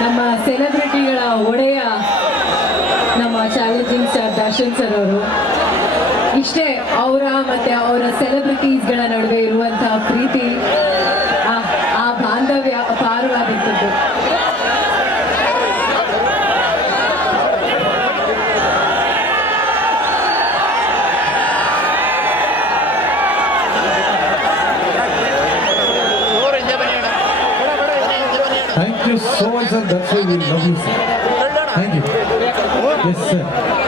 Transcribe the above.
ನಮ್ಮ ಸೆಲೆಬ್ರಿಟಿಗಳ ಒಡೆಯ ನಮ್ಮ ಚಾಲೆಂಜಿಂಗ್ ಸ್ಟಾರ್ ದರ್ಶನ್ ಸರ್ ಅವರು. ಇಷ್ಟೇ ಅವರ ಮತ್ತೆ ಅವರ ಸೆಲೆಬ್ರಿಟೀಸ್ಗಳ ನಡುವೆ ಇರುವಂತಹ ಪ್ರೀತಿ Thank you so much, sir. That's why we love you, sir. Thank you. Yes, sir.